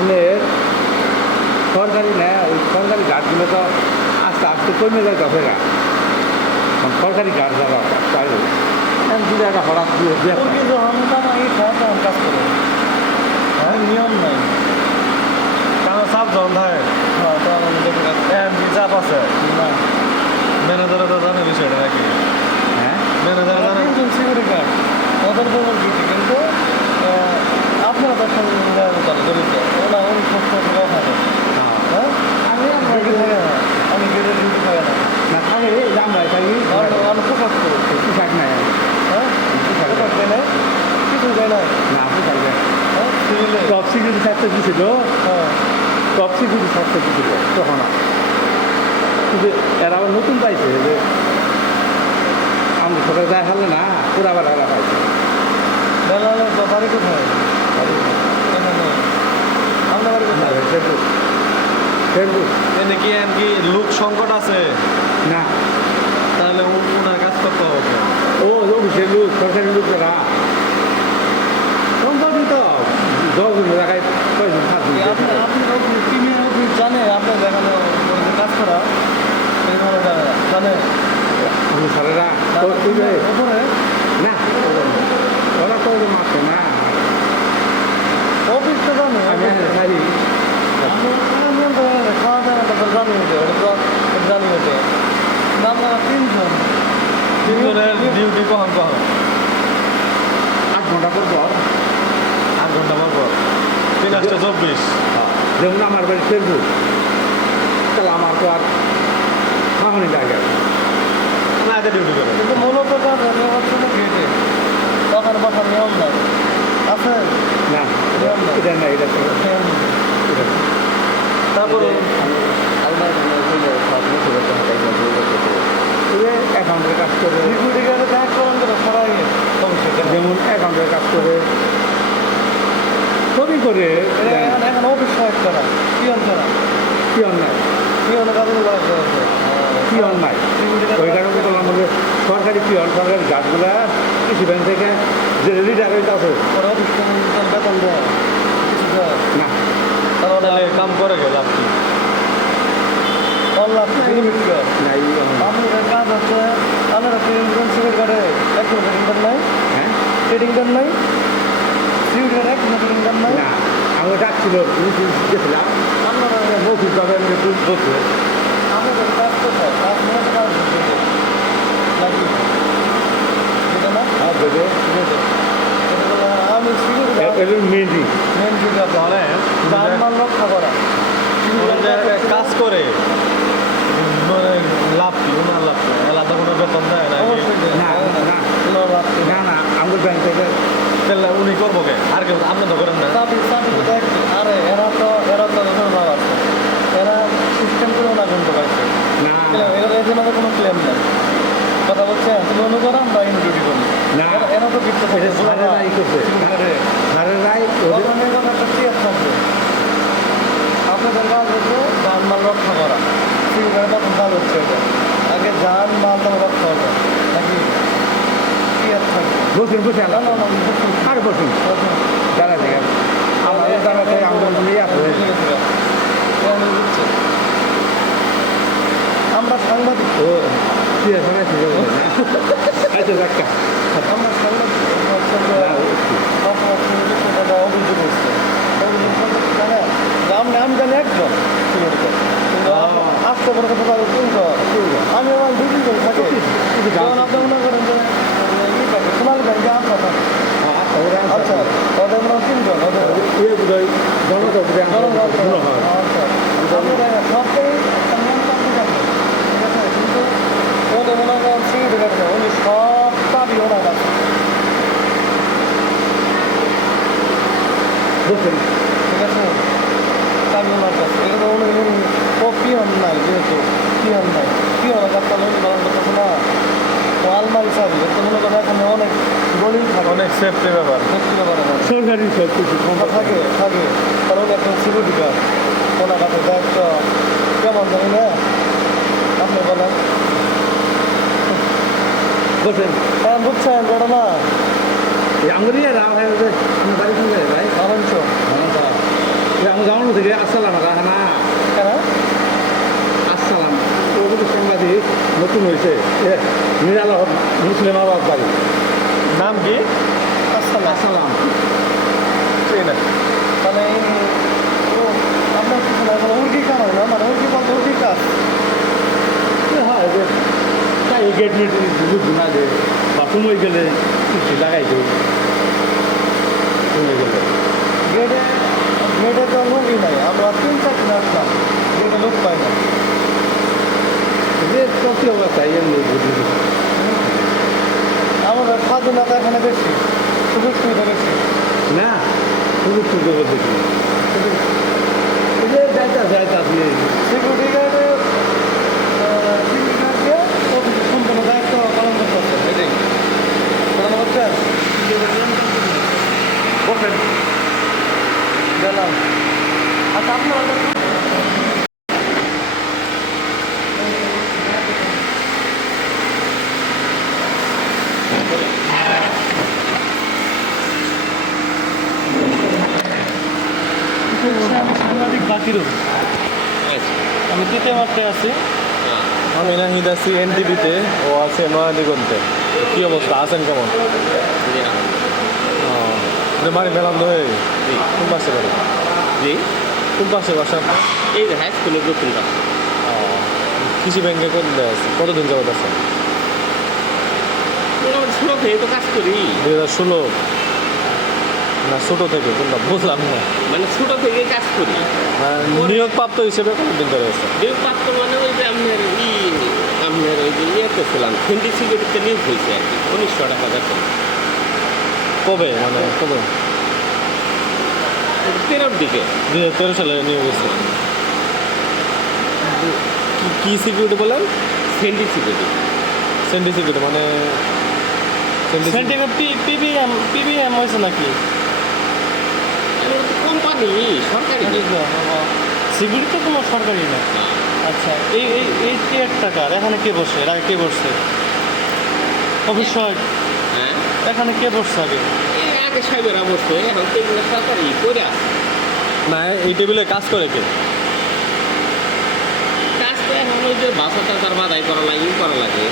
আমাদের সরকারি না ওই সরকারি গার্ডগুলো তো আস্তে আস্তে কমে যায় দশেরা সরকারি গার্ড যারা চাই যদি একটা হঠাৎ দিয়ে কিন্তু আমি কাজ করে নিয়ম নাই কারণ চাপ জন থাকে চাপ আছে না ম্যানেজারে তো জানে বিষয়টা নাকি হ্যাঁ ম্যানেজারে জানে সিকিউরিটি গার্ড ওদের কোনো ডিউটি কিন্তু আপনারা তার সঙ্গে জড়িত ওরা ওই কষ্ট থাকে হ্যাঁ আমি গেটে ডিউটি থাকে না না থাকে দাম হয় থাকি আমি ফোকাস করি পোশাক নাই হ্যাঁ ফোকাস দেয় না কিছু দেয় না না পোশাক দেয় হ্যাঁ সিভিলে টপ সিকিউরিটি থাকতে দিছিল হ্যাঁ টপ সিকিউরিটি থাকতে দিছিল তখন কিন্তু এরা আবার নতুন পাইছে যে আমাদের সবাই যায় হারলে না পুরা আবার এরা পাইছে বেলালে বাড়ি কোথায় এখানে আপনার বাড়ি কোথায় ফেসবুক ফেসবুক এনে কি লোক সংকট আছে না তাহলে ওনার কাজ করতে হবে ও অফিসের লোক সরকারি লোকেরা সম্পর্কে তো 10 জন জায়গায় কয়জন থাকবে আপনি টিমের অফিস জানে আপনার দেখানো কাজ করা এইভাবে জানে স্যারেরা উপরে না ওরা তো মাত্র না অফিস তো জানে আমি খালি খাওয়া দাওয়া জানি হতে ওটা জানি হতে আপনারা তিনজনের ডিউটি কখন 8 ঘন্টা পর পর 8 ঘন্টা পর 3:24 যেমন আমার বাড়ি ফেসবুক তাহলে আমার তো আর খাওয়ানি জায়গা না আগে ডিউটি করে কিন্তু মূলত কাজ নিয়ম হচ্ছে না গেটে তখন বসার নিয়ম নাই আছে না এটা না এটা তারপরে অ্যাকাউন্টের কাজ করে সিকিউরিটি গার্ডে দেখা করেন তো সবাই যেমন অ্যাকাউন্টের কাজ করে সবই করে এখন অফিস সহায়ক করা পিয়ন করা কি অন্যায় পিয়নের কাজগুলো করা হচ্ছে কি অন্যায় ওই কারণে তো আমাদের সরকারি পিয়ন সরকারি গাছগুলা কৃষি ব্যাংক থেকে যে লিডার হইতে আছে ওরা অফিস বেতন দেয় কিছু দেয় না তাহলে কাম করে গেল আপনি অনলাইন বেনিফিট কর নাই আপনাদের কাজ হচ্ছে আপনারা সিকিউরিটি গার্ডে এক ট্রেডিং দেন নাই হ্যাঁ ট্রেডিং দেন নাই সিকিউরিটি গার্ড এক ট্রেডিং দেন নাই না আমি ডাকছিল গেছিলাম আপনারা মৌখিক ভাবে আমি বলছে আপনাদের কাজ কোথায় কাজ মনে কাজ নাকি যেটা না আর দেবে আমি সিকিউরিটি গার্ড এর মেনলি মেন যেটা তাহলে জানমাল রক্ষা করা কাজ করে মানে লাভ কি ওনার লাভ কি আলাদা কোনো বেতন দেয় না অবশ্যই না না কোনো লাভ নেই। না না আমাদের ব্যাংক থেকে তাহলে উনি করবো কে আর কেউ আপনি তো করেন না চাবি তো দেখ আরে এরা তো যখন লাভ আছে এরা সিস্টেম করে ওনা গুনতে পারছে না এর জন্য তো কোনো ক্লেম নেই কথা বলছে তুমি অনুকরণ আমরা ইনডিউটি করি না। এরা তো বিক্রি এটা সারেরাই করছে সারেরাই গভর্নমেন্টের কথা একটা ক্লিয়ার থাকবে আপনাদের কাজ হচ্ছে যানমাল রক্ষা করা সিকিউরিটি তখন কাজ হচ্ছে এটা আগে যানমাল তো রক্ষা হবে নাকি ক্লিয়ার থাকবে বসুন বসে না না না বসুন। আর বসুন দাঁড়া থেকে আমাদের দাঁড়া থেকে আমাদের নিয়ে আসবে আমরা সাংবাদিক ও ঠিক আছে আচ্ছা দেখা আমরা সাংবাদিক অভিযোগ হচ্ছে আমি জানি একজন কিন্তু আসতে পারে কিন্তু আমি আমার দুটি করে থাকি যেমন আপনি মনে করেন যে সোনালী ব্যাংকে আসা থাকে আচ্ছা ওদের মনে হয় তিনজন ওদের জনগণ আচ্ছা সবটাই ঠিক আছে কিন্তু ওদের মনে করেন সিকিউরিটি গার্ড উনি সব পাবি ওনার কাছে বসুন ঠিক আছে পাবি ওনার কাছে এগুলো উনি ও পিয়ন নাই যেহেতু পিয়ন নাই পিয়নের কাজটা উনি পালন করতেছে না ও আলমারি চাবি এর তো মনে করেন এখানে অনেক দলিল থাকে অনেক সেফটি ব্যাপার দেখতে পারে না সরকারি সব কিছু থাকে কারণ একজন সিকিউরিটি গার্ড ওনার কাছে দায়িত্ব কেমন জানি না আপনি বলেন বসেন হ্যাঁ বুঝছেন ঘটনা আমাদের রাম হয় আমি বাড়ি সঙ্গে ভাই অনেক আমি যাও থেকে আসসালাম রাখা না কেন আসসালাম ও কিন্তু সাংবাদিক নতুন হয়েছে নিরাল মুসলিম আবাদ বাড়ি নাম কি? আসসালাম আসসালাম সেই না মানে ও আপনার কিছু না মানে উর্গি কাম হয় না মানে উর্গি বলতে উর্গি কাজ হয় যে তাই গেট মেট বুঝুন যে বা সময় গেলে কিছু লাগাই দেব সময় গেলে গেটে গেটে তো লোকই নাই আমরা 3-4 দিন আসলাম গেটে লোক পাই না যে প্রতি অবস্থায় এমনি বুঝি আমাদের স্বাধীনতা এখানে বেশি সুযোগ সুবিধা বেশি না সুযোগ সুযোগ দেখি এই যে যাইতা যাইতা দিয়ে সিকিউরিটি গার্ডে সিকিউরিটি গার্ডকে অফিসের সম্পূর্ণ দায়িত্ব পালন করতে হবে এটাই পালন করছেন করবেন গেলাম আচ্ছা আপনার আমি সাংবাদিক বাকিরও আমি তৃতীয় মাত্রায় আছি আমি নাহিদ আছি এনটিভিতে, ও আছে নয়াদিগন্তে। কি অবস্থা, আছেন কেমন? বাড়ি মেলান্দ হয়ে কোন পাশে বাড়ি? জি কোন পাশে বাসা? এই যে হাই স্কুলের দক্ষিণটা কৃষি ব্যাংকে কোন দেয় আছে? কতদিন যাবত আছে? মোটামুটি ছোটো থেকে তো কাজ করি 2016 না ছোটো থেকে? কোনটা বুঝলাম না। মানে ছোটো থেকে কাজ করি নিয়োগ প্রাপ্ত হিসেবে কতদিন ধরে আছে? নিয়োগ প্রাপ্ত মানে ওই যে আপনার ওই যে ইয়েতে ছিলাম হিন্দি সিকিউরিটিতে নিয়োগ হয়েছে আর কি 1900 টাকা বেতন কবে মানে কবে? 13-র দিকে 2013 সালে নিয়োগ হয়েছে। কি সিকিউরিটি বলেন? হিন্দি সিকিউরিটি সেন্টি সিকিউরিটি মানে সেন্টিকে পিবিএম হয়েছে নাকি কোম্পানি সরকারি সিকিউরিটি তো কোনো সরকারি না আচ্ছা এই এই এই টিয়ার টাকার এখানে কে বসে এর আগে কে বসছে অবশ্যই হ্যাঁ এখানে কে বসছে আগে এই আগে সাহেবেরা বসতো এখন তো এগুলো সরকারি করে আসে না, এই টেবিলে কাজ করে কে? কাজ তো এখন ওই যে বাসা টাকার বাধাই করা লাগে করা লাগে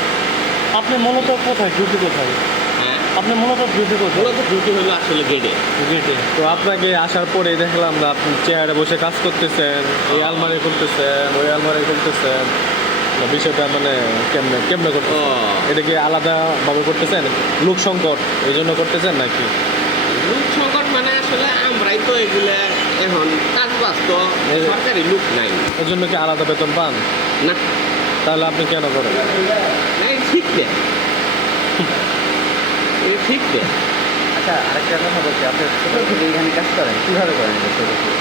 আপনি মূলত কোথায় ডিউটি কোথায় হ্যাঁ আপনি মূলত ডিউটি কোথায় মূলত ডিউটি হলো আসলে গেটে গেটে তো আপনাকে আসার পরেই দেখলাম না আপনি চেয়ারে বসে কাজ করতেছেন, এই আলমারি খুলতেছেন, ওই আলমারি খুলতেছেন। না, বিষয়টা মানে কেমনে কেমনে ও করতেছেন? এটা কি আলাদাভাবে করতেছেন? লোক সংকট এই জন্য করতেছেন নাকি? লোক সংকট মানে আসলে আমরাই তো এগুলা এখন কাজ বাজ তো সরকারি লোক নাই এর জন্য কি আলাদা বেতন পান? না তাহলে আপনি কেন করেন? নাই ঠিক দেয় এ ঠিক দেয় আচ্ছা আরেকটা কথা বলছি, আপনি ছোটো থেকে এখানে কাজ করেন, কীভাবে করেন এটা ছোটো থেকে?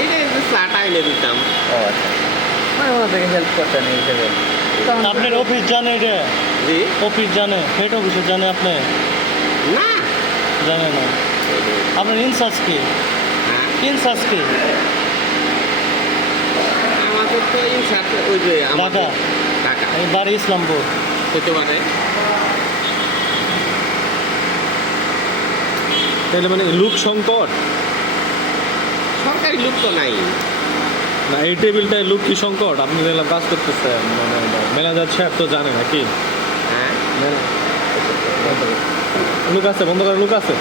এইটা একটু চাটা এনে দিতাম ও আচ্ছা, মানে ওনার থেকে হেল্প করতেন এই হিসেবে। আপনার অফিস জানে এটা জি অফিস জানে হেড অফিসে জানে আপনি না জানে না আপনার ইনচার্জ কি হ্যাঁ ইনচার্জ কি আমাদের তো ইনসার্ট ওই যে আমাদের টাকা এই বাড়ি ইসলামপুর হতে পারে তাহলে মানে লোক সংকট সরকারি লোক তো নাই না, এই টেবিলটায় লোক কি সংকট? আপনি দেখলাম কাজ করতেছেন, মানে ম্যানেজার সাহেব তো জানে নাকি? হ্যাঁ লোক আছে, বন্ধ করে লোক আছে।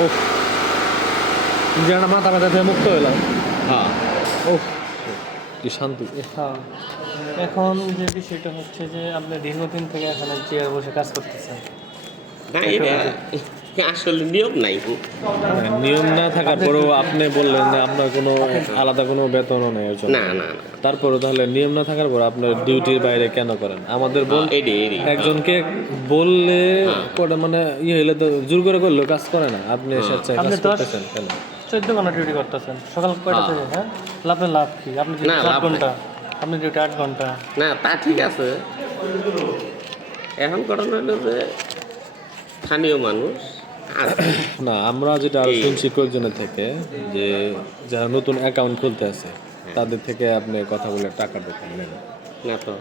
ও যে একটা মাথা ব্যথা থেকে মুক্ত হইলাম। হ্যাঁ ও কি শান্তি। হ্যাঁ এখন যে বিষয়টা হচ্ছে যে আপনি দীর্ঘদিন থেকে এখানে চেয়ার বসে কাজ করতেছেন না এটা আসলে নিয়ম নাই নিয়ম না থাকার পরেও আপনি বললেন না আপনার কোনো আলাদা কোনো বেতনও নেই এর জন্য। না না তারপরেও তাহলে নিয়ম না থাকার পর আপনার ডিউটির বাইরে কেন করেন? আমাদের এডি একজনকে বললে করে মানে ইয়ে হইলে তো জোর করে করলেও কাজ করে না। আপনি স্বেচ্ছায় আপনি কাজ করতেছেন কেন? 14 ঘন্টা ডিউটি করতেছেন সকাল কয়টা থেকে হ্যাঁ আপনার লাভ কি আপনি না, ডিউটি 8 লাভ ঘন্টা আপনি ডিউটি 8 ঘন্টা না তা ঠিক আছে এখন ঘটনা হলো যে স্থানীয় মানুষ আছে না, আমরা যেটা আরো শুনছি কয়েকজনের থেকে যে যারা নতুন অ্যাকাউন্ট খুলতে আছে তাদের থেকে আপনি কথা বলে টাকা ঢোকান নেন। না তো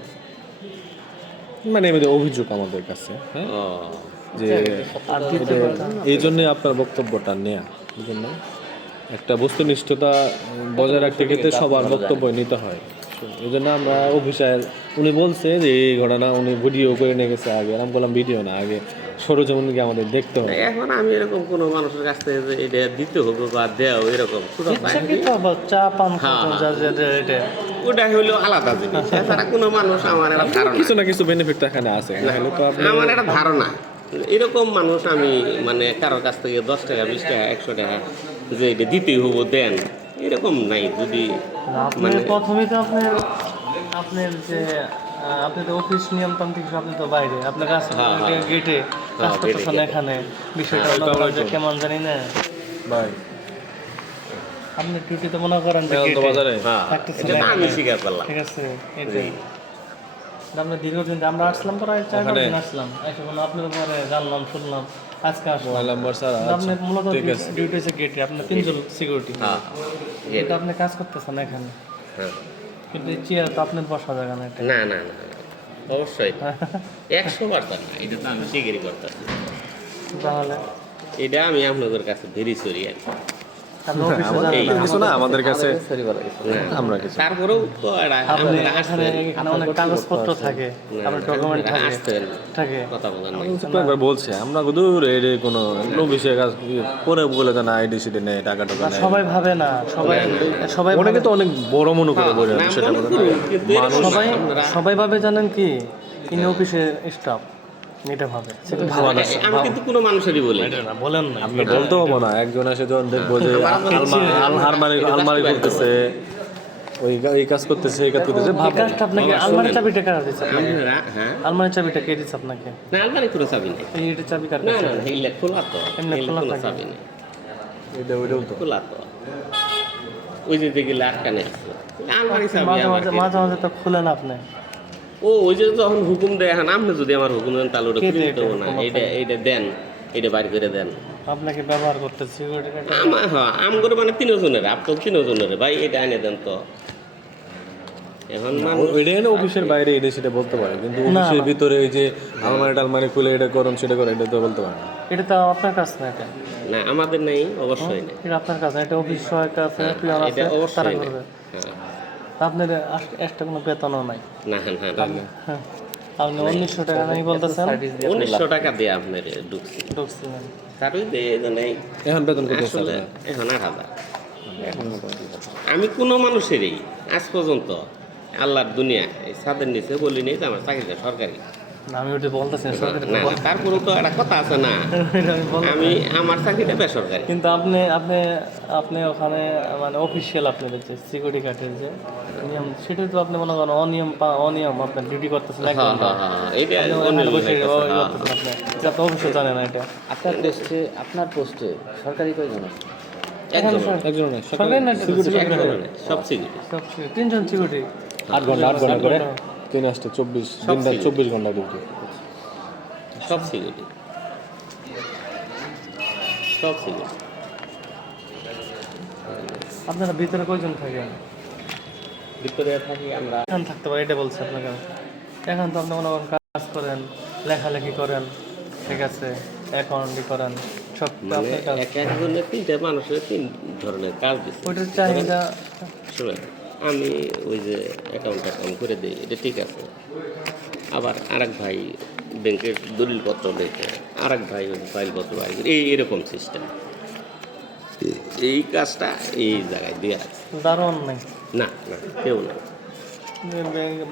মানে এমনি অভিযোগ আমাদের কাছে, হ্যাঁ, ও যে এটা এই জন্যই আপনার বক্তব্যটা নেয়া। বুঝলেন না? একটা বস্তুনিষ্ঠতা বজায় রাখতে ক্ষেত্রে সবার বক্তব্য নিতে হয়। এই জন্য আমরা অফিসার উনি বলছে যে এই ঘটনা উনি ভিডিও করে নিয়ে গেছে আগে, আমি বললাম ভিডিও না, আগে সরজমিনকে আমাদের দেখতে হবে। এখন আমি এরকম কোনো মানুষের কাছ থেকে যে এটা দিতে হবে বা দেও এরকম কোনো ইচ্ছাকৃত বা চা পান হ্যাঁ, করতেন হ্যাঁ। যার এটা ওটা হইলো আলাদা জিনিস, এছাড়া কোনো মানুষ আমার একটা ধারণা, কিছু না কিছু বেনিফিট এখানে আছে, নাহলে তো আপনি আমার একটা ধারণা এরকম মানুষ আমি মানে কারোর কাছ থেকে 10 টাকা 20 টাকা 100 টাকা যে এটা দিতেই হবো দেন এরকম নাই। যদি আপনি মানে প্রথমেই তো আপনার যে আপনি তো অফিস নিয়মতান্ত্রিক, আপনি তো বাইরে, আপনার কাছে হ্যাঁ, হ্যাঁ। গেটে কাজ হ্যাঁ, করতেছেন গেটে। এখানে, বিষয়টা হ্যাঁ, মনে করেন যে একদম। কেমন জানি না, ভাই আপনি ডিউটি তো মনে করেন যে বেদান্ত gate এ বাজারে হ্যাঁ থাকতেছেন এটা তো আমি এখানে। স্বীকার করলাম। ঠিক আছে, এটাই আমরা দীর্ঘদিন আমরা আসলাম, প্রায় 4-5 ওখানে- দিন আসলাম, এসে কোনো আপনার উপরে জানলাম শুনলাম, আজকে আসলাম। মোবাইল নাম্বার ছাড়া আপনি মূলত ঠিক আছে। ডিউটি হচ্ছে গেটে, আপনার 3 জন সিকিউরিটি, হ্যাঁ কিন্তু আপনি কাজ করতেছেন এখানে, হ্যাঁ। কিন্তু এই চেয়ার তো আপনার বসা জায়গা না এটা। না না না না, অবশ্যই 100% না, এটা তো আমি স্বীকারই করতেছি। তাহলে এটা আমি আপনাদের কাছে ভেরি সরি আর কি। আপনি অফিসে আমাদের যাবেন না। কিছু না, আমাদের কাছে সরি বলা গেছে। না, আমরা কিছু তারপরেও তো আপনি আপনারা এখানে আসতেন। এখানে অনেক কাগজপত্র থাকে, আপনার ডকুমেন্ট আপনারা থাকে আসতেন থাকে কথা বলার নাই। একবার বলছে আমরা দূর এই কোনো অফিসে কাজ পরে বলে তো না আইডি সিডি নেই, টাকা টাকা না, নেই। সবাই ভাবে না, সবাই সবাই অনেকে ভাবে- তো অনেক বড় মনে করে বলে না, সেটা মনে বলে করুন, না। কিন্তু এরকম না, সবাই আপনারা- সবাই ভাবে জানেন কি, ইনি অফিসের স্টাফ, এটা ভাবে আমি কিন্তু কোনো মানুষেরই বলি না। এটা না, বলেন না আপনি বলতে হবো না, একজন এসে যখন দেখবো যে আলমারি করতেছে, এই কাজ করতেছে, এই কাজ করতেছে, এই ভাবো কাজটা আপনাকে আলমারির চাবিটা কার দিচ্ছে? আপনারা হ্যাঁ আলমারির চাবিটা কে দিচ্ছে আপনাকে? না আলমারি কোনো চাবি নেই। এই এটা চাবি কার না কাছে? না না, এইগুলা খোলা তো, এমনি এইগুলা খোলা কোনো থাকে। চাবি নেই, এটা ওইটাও তো খোলা তো। ওই যে যেগুলো আটকানে আছে আলমারি চাবি মাঝে আমার মাঝে কে- মাঝে মাঝে তো খুলেন আপনি। ও ওই যে যখন হুকুম দেয়, এখন আপনি যদি আমার হুকুম দেন তাহলে ওটা কে খুলে দেয় দেবো এটা না, হুকুম এটা এটা দেন, এটা বাইর করে দেন। আপনাকে ব্যবহার করতে সিকিউরিটি গার্ড আমার হ্যাঁ আম করে মানে 3 জনের, আপনার 3 জনের ভাই এটা এনে দেন তো। এখন মানুষ ওইটাই না অফিসের বাইরে এটা সেটা বলতে পারে, কিন্তু অফিসের ভিতরে ওই যে আলমারি খুলে এটা করুন সেটা করে এটা তো বলতে পারে না। এটা তো আপনার কাছে না, এটা না আমাদের নেই, অবশ্যই নেই, এটা আপনার কাছে, এটা অফিস সহায়তা আছে, পিয়ন আছে, এটা তারা অবশ্যই নেই। করবে। হ্যাঁ। আপনার এক্সট্রা কোনো বেতনও নাই। না না না, হ্যাঁ, আপনি 1900 টাকা নাই বলতেছেন, সার্ভিস দিয়ে 1900 টাকা দিয়ে আপনার ঢুকছি, ঢুকছিলেন। তারই দিয়ে নেই এখন বেতন কত আসলে এখন 8000। আমি কোনো মানুষেরই আজ পর্যন্ত আল্লাহর দুনিয়া এই ছাদের নিচে বলি নেই যে আমার চাকরিটা সরকারি। না, আমি ওটা বলতেছি না, সরকারি না না, তারপরেও তো একটা কথা আছে না, এটা আমি বললাম। আমি আমার চাকরিটা বেসরকারি। কিন্তু আপনি আপনি আপনি ওখানে মানে অফিসিয়াল আপনাদের যে সিকিউরিটি গার্ডের যে নিয়ম, সেটা তো আপনি মনে করেন অনিয়ম আপনার ডিউটি করতেছেন এক হ্যাঁ ঘন্টা, হ্যাঁ হ্যাঁ, এটা আপনি অন্য ওখানে বসে লোক ওই হ্যাঁ, করতেছেন আপনি, এটা তো অবশ্যই জানেন না এটা। আপনার পোস্টে সরকারি কয়জন আছে? এখানে একজন সরকারি না, এটা তো security guard। একজনের সব সিকিউরিটি সব 3 জন সিকিউরিটি, 8 ঘন্টা করে 3 আসতে 24 দিনটা 24 ঘন্টা ডিউটি। সব সিকিউরিটি সব সিকিউরিটি। আপনারা ভিতরে কয়জন থাকেন? ভিতরে থাকি আমরা এখানে থাকতে পারে, এটা বলছে আপনাকে। এখন তো আপনি মনে করেন কাজ করেন, লেখালেখি করেন, ঠিক আছে, অ্যাকাউন্টই করেন, সব তো মানে আপনার কাজ। এক একজনের 3টা মানুষের 3 ধরনের কাজ দিচ্ছে। ওইটার চাহিদা শুনেন, আমি ওই যে অ্যাকাউন্ট করে দিই, এটা ঠিক আছে। আবার আরেক ভাই ব্যাংকের দলিলপত্র দেখে, আরেক ভাই ওই ফাইলপত্র বাইর করে, এরকম সিস্টেম। এই কাজটা এই জায়গায় দেওয়া আছে। দারোয়ান নাই, না না, কেউ না,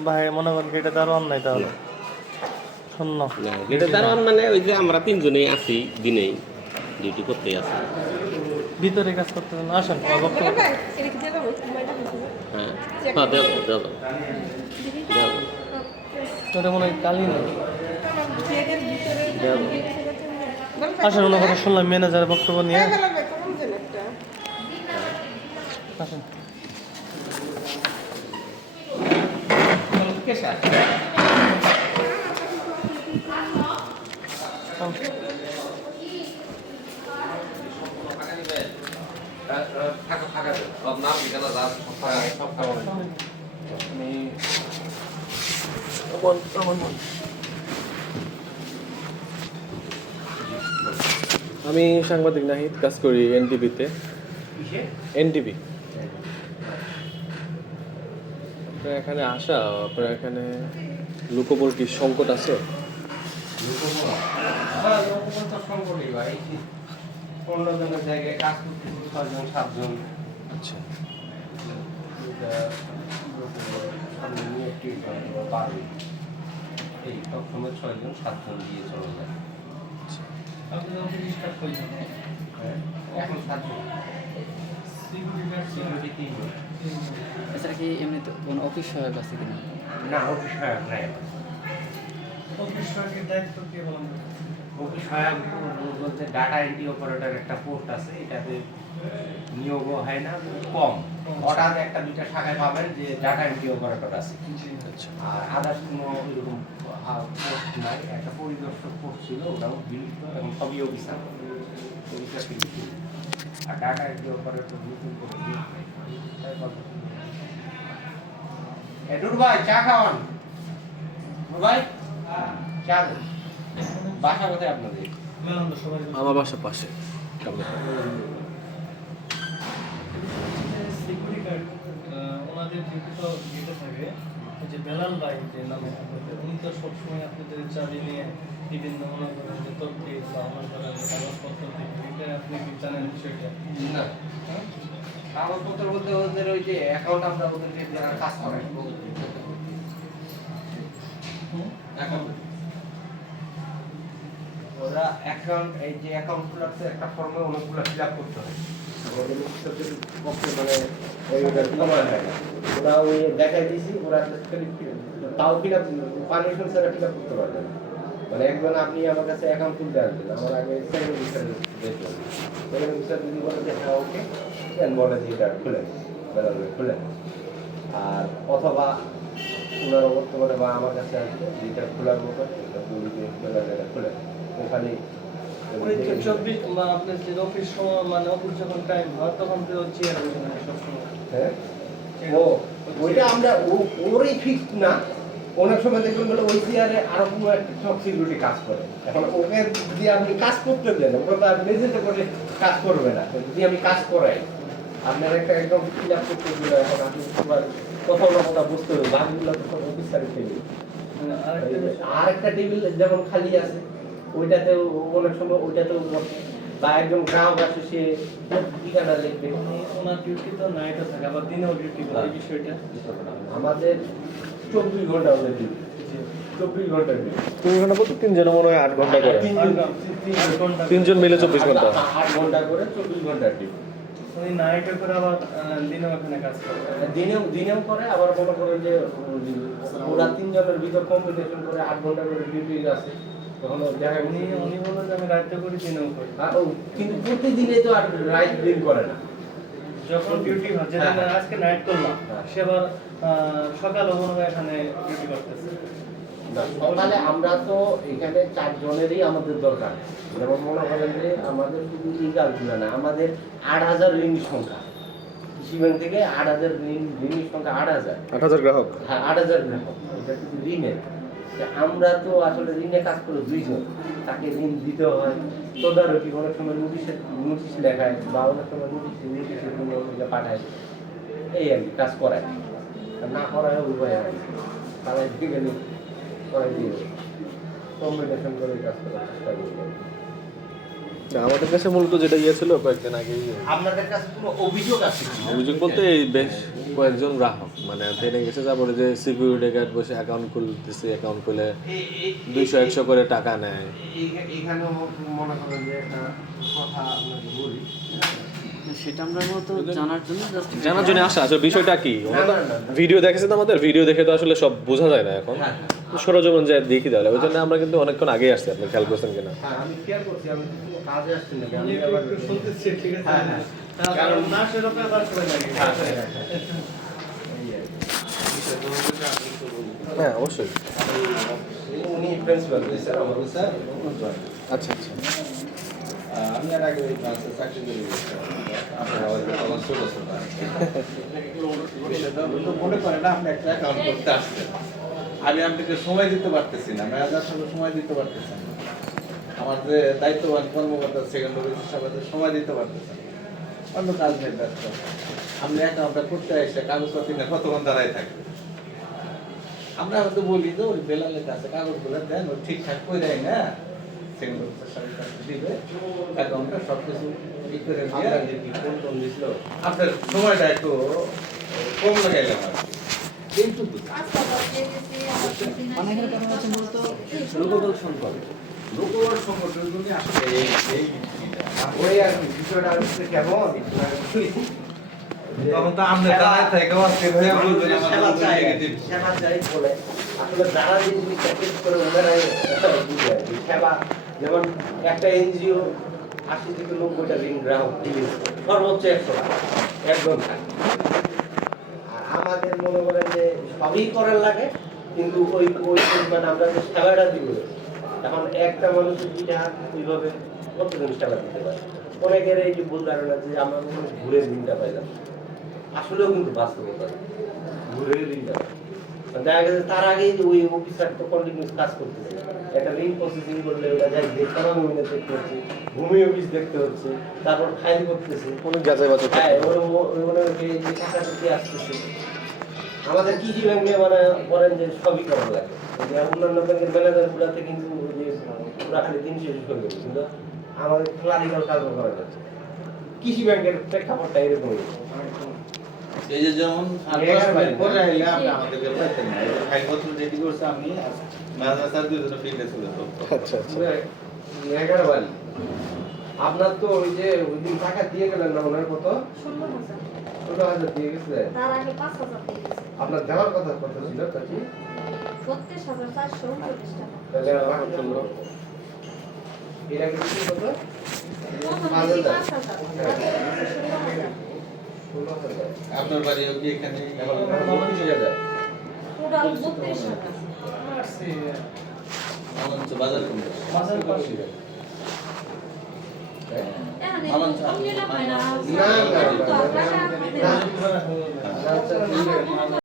ভাই মনে করেন কি এটা দারোয়ান নাই তাহলে শূন্য। না এটা দারোয়ান মানে ওই যে আমরা 3 জনেই আছি, দিনেই ডিউটি করতে আছি। ভিতরে কাজ করতে আসেন, আমার বক্তব্য। হ্যাঁ হ্যাঁ, দেবো দেবো দেবো। ওটা মনে হয় কালি নেই। আসেন, ওনার কথা শুনলাম ম্যানেজারের বক্তব্য নিয়ে। আসেন, আমি সাংবাদিক নাহিদ, কাজ করি এনটিভিতে। এনটিভি আপনার এখানে আসা, আপনার এখানে লোকবল কি সংকট আছে? হ্যাঁ, লোকবল তো সংকটই ভাই। 15 জনের জায়গায় কাজ করতে 6 জন 7 জন। আচ্ছা, এটা লোকবল সামনে নিয়ে একটু পারবে। এই সবসময় 6 জন 7 জন দিয়ে চলে যায়। আপনি যখন স্টার্ট করেছেন এখন 7 জন। সিকিউরিটি 3 জন। এছাড়া কি এমনিতে কোনো অফিস সহায়ক আছে কিনা? না, অফিস সহায়ক নাই। অফিস সহায়কের দায়িত্ব কে বলেন? অফিস সহায়ক বলতে ডাটা এন্ট্রি অপারেটর একটা পোস্ট আছে, এটাতে নিয়োগও হয় না, কম। অর্ডার একটা দুইটা শাখায় পাবেন যে ডাটা এন্ট্রি অপারেটর আছে, আর আদার্স কোনো এরকম পোস্ট নাই। একটা পরিদর্শক পোস্ট ছিল, ওটাও বিলুপ্ত, এখন সবই অফিসার বিলুপ্ত। আর ডাটা এন্ট্রি অপারেটর নতুন করে নিয়োগ নাই। ডুডু ভাই চা খাওয়ান। ডুডু ভাই চা দেন। বাসা কোথায় আপনাদের? মেলান্দ সবাই আমার বাসার পাশে। সিকিউরিটি গার্ড ওনাদের ডিউটি তো যেতে থাকে। এই যে বেলাল ভাই যে নামে আপনাদের, উনি তো সবসময় আপনাদের চাবি নিয়ে বিভিন্ন মনে করেন যে তথ্য বা আমার করেন যে কাগজপত্র থেকে, এটা আপনি কি জানেন বিষয়টা? না, কাগজপত্র বলতে ওদের ওই যে অ্যাকাউন্ট আমরা ওদেরকে যারা কাজ করে অ্যাকাউন্ট, ওরা অ্যাকাউন্ট, এই যে অ্যাকাউন্ট খোলাতে একটা ফর্মে অনেকগুলো ফিল আপ করতে হয়। ওদের পক্ষে মানে ওইটার সময় হয় না। ওরা ওই দেখাই দিয়েছি, ওরা তাও ফিল আপ পারমিশন ছাড়া ফিল আপ করতে পারবে না। মানে একজন আপনি আমার কাছে অ্যাকাউন্ট খুলতে আসবেন, আমার আগে সেকেন্ড অফিসার দেখবেন। সেকেন্ড অফিসার যদি বলে যে হ্যাঁ ওকে, দেন বলে যে এটা খুলেন, বেলালে খুলেন। আর অথবা ওনারা বর্তমানে বা আমার কাছে আসবে যেটা খোলার মতো এটা বলিতে বেলালে খুলেন। ওখানে ওই যে 24 বা আপনার যে অফিস সময় মানে অফিস যখন টাইম হয় তখন তো চেয়ার বসে থাকে সবসময়। হ্যাঁ, ও ওইটা আমরা ওরই ফিক্সড না। অনেক সময় দেখবেন বলে ওই চেয়ারে আরো কোনো একটা সব সিকিউরিটি কাজ করে। এখন ওকে যদি আপনি কাজ করতে দেন, ওকে তো আর নিজেতে করে কাজ করবে না। যদি আমি কাজ করাই, আপনার একটা একদম ফিল আপ করতে দিলে এখন আপনি কোথাও না কোথাও বুঝতে হবে বাকিগুলো তো সব অফিসারের টেবিল। আর একটা টেবিল যেমন খালি আছে, ওইটাতেও অনেক সময় ওইটাতেও বা একজন গ্রাহক আসে, সে ঠিকানা লিখবে। ওনার ডিউটি তো নাইটও থাকে, আবার দিনেও ডিউটি করে, এই বিষয়টা আমাদের 24 ঘন্টা ওদের ডিউটি, 24 ঘন্টা ডিউটি। 3 ঘন্টা বলতে 3 জন মনে হয় 8 ঘন্টা করে। 8 ঘন্টা 3 জন মিলে 24 ঘন্টা। 8 ঘন্টা করে 24 ঘন্টা ডিউটি। উনি নাইটে করে আবার দিনেও এখানে কাজ করে। দিনেও করে, আবার মনে করে যে ওরা 3 জনের ভিতর কম্বিনেশন করে 8 ঘন্টা করে ডিউটি আছে। তখন জায়গায় উনি বলেন যে আমি রাতে করি দিনেও করি। কিন্তু প্রতিদিনে তো আর রাইট দিন করে না। যখন ডিউটি হয়, যেদিন আজকে নাইট করলাম, সে আবার সকালে মনে হয় এখানে ডিউটি করতেছে। সকালে আমরা তো এখানে 4 জনেরই আমাদের দরকার। যেমন মনে করেন যে আমাদের শুধু লিগাল গুলো না, আমাদের 8000 ঋণী সংখ্যা কৃষি ব্যাংক থেকে 8000 ঋণী সংখ্যা 8000 গ্রাহক। হ্যাঁ, 8000 গ্রাহক। এটা শুধু ঋণের। আমরা তো আসলে ঋণে কাজ করে 2 জন, তাকে ঋণ দিতে হয়, তদারকি অনেক সময় নোটিশ লেখায় বা অনেক সময় নোটিশের জন্য পাঠায়, এই আর কি কাজ করায়। আর না করায় উপায় হয় তারা দিকে করাই দিয়ে কম্বিনেশন করে কাজ করার চেষ্টা করবো। আমাদের কাছে মূলত যেটা গিয়েছিল কয়েকদিন আগে, আপনাদের কাছে কোনো অভিযোগ আছে কি? অভিযোগ বলতে এই বেশ কয়েকজন গ্রাহক মানে ট্রেনে গেছে, তারপরে যে সিকিউরিটি গার্ড বসে অ্যাকাউন্ট খুলতেছে, অ্যাকাউন্ট খুলে 200-100 করে টাকা নেয়। এখানেও মনে করেন যে একটা কথা আপনাকে বলি, সেটা আমরা মূলত জানার জন্য জানার জন্য আসা। আসলে বিষয়টা কি, ভিডিও দেখেছে তো, আমাদের ভিডিও দেখে তো আসলে সব বোঝা যায় না এখন, সরজমিন যায় দেখি তাহলে। ওই জন্য আমরা কিন্তু অনেকক্ষণ আগে আসছি, আপনি খেয়াল করছেন কিনা? হ্যাঁ আমি খেয়াল করছি, আমি কোনো কাজে আসছি না, উনি আমি আবার একটু শুনতেছি, ঠিক আছে। হ্যাঁ হ্যাঁ কারণ না সেরকম আবার সময় লাগে। হ্যাঁ অবশ্যই। উনি প্রিন্সিপাল স্যার, আমার স্যার। আচ্ছা আচ্ছা। আমি আর আগে ওই ক্লাসে চাকরি করে আপনারা আমার ছোট ছোট মনে করেন না আপনি একটা অ্যাকাউন্ট করতে আসছেন, আমি আপনাকে সময় দিতে পারতেছি না, ম্যানেজার সঙ্গে সময় দিতে পারতেছি না। আমার যে দায়িত্ববান কর্মকর্তা সেকেন্ড অফিসার সাহেবদের সময় দিতে পারতেছে না। অন্য কাজ নেই ব্যস্ত। আপনি অ্যাকাউন্টটা করতে এসে কাগজপত্র নিয়ে কতক্ষণ দাঁড়ায় থাকবে? আমরা হয়তো বলি যে ওই বেলালের কাছে কাগজগুলো দেন, ও ঠিকঠাক করে দেয় না, সেকেন্ড অফিসার সাহেবের কাছে দিবে, অ্যাকাউন্টটা সব কিছু ঠিক করে দিয়ে আপনার সময়টা একটু কম লাগাইলাম আর কি। কিন্তু অনেকের কারণ হচ্ছে মূলত লোকবল সংকট। লোকবল সংগঠনের জন্য আসলে এই ওই আর কি বিষয়টা হচ্ছে কেমন তখন তো আমরা দাঁড়ায় থেকে অস্থির হয়ে বলবেন সেবা চাই আমাদের সেবা চাই বলে আসলে যারা যে জিনিসটা চেক করে ওনারাই বুঝে আর কি। সেবা যেমন একটা এনজিও ৮০ থেকে ৯০টা ঋণ গ্রাহক সর্বোচ্চ ১০০ টাকা একদম থাকে। আর আমাদের মনে করেন যে সবই করার লাগে, কিন্তু ওই পরিমাণ আমরা যে সেবাটা দিব, এখন একটা মানুষের দুইটা হাত ওইভাবে কতজন সেবা দিতে পারে। অনেকের এই যে ভুল ধারণা যে আমরা কখনো ঘুরে ঋণটা পাইলাম, আসলেও কিন্তু বাস্তবতা ঘুরে ঋণটা পাই। দেখা গেছে তার আগেই ওই অফিসার তো কন্টিনিউস কাজ করতেছে, একটা ঋণ প্রসেসিং করলে ওটা যাই দেখতে দেখতে হচ্ছে, ভূমি অফিস দেখতে হচ্ছে, তারপর ফাইল করতেছে, অনেক যাচাই বাছাই করতে হ্যাঁ হয়। যে টাকা দিতে আসতেছে। আমাদের কৃষি ব্যাংকে মানে বলেন যে সবই করা লাগে, যে অন্যান্য ব্যাংকের ম্যানেজার গুলাতে কিন্তু ওই যে পুরা খালি দিন শেষ হয়ে গেছে, কিন্তু আমাদের ক্লারিক্যাল কাজও করা যাচ্ছে। কৃষি ব্যাংকের প্রেক্ষাপটটা এরকমই। এই যে যেমন পরে আইলে আপনি আমাদেরকে পাইতেন না, ফাইলপত্র রেডি করছে আমি মাঝে স্যার দুজনে ফিল্ডে ছিল তো। আচ্ছা আচ্ছা। 11 বাড়ি আপনার তো ওই যে ওই দিন টাকা দিয়ে গেলেন না, ওনার কত 16,000 দিয়ে গেছে। তার আগে 5,000 দিয়ে গেছে। আপনার দেওয়ার কথা কত ছিল কাকি? 36,439 টাকা। তাহলে বাকি ছিল এর আগে ছিল কত? প্রথম দিয়েছি 5,000, তারপরে 16,000। 16,000। আপনার বাড়ি কি এখানে? এখন 32,000। টোটাল 32,000। আমার হচ্ছে বাজার কমবে। বাজার পাশে। এখন আমার কম নিলে হয় না। না, না, তো না, টাকা না, আপনাদের না। আচ্ছা ঠিক আছে।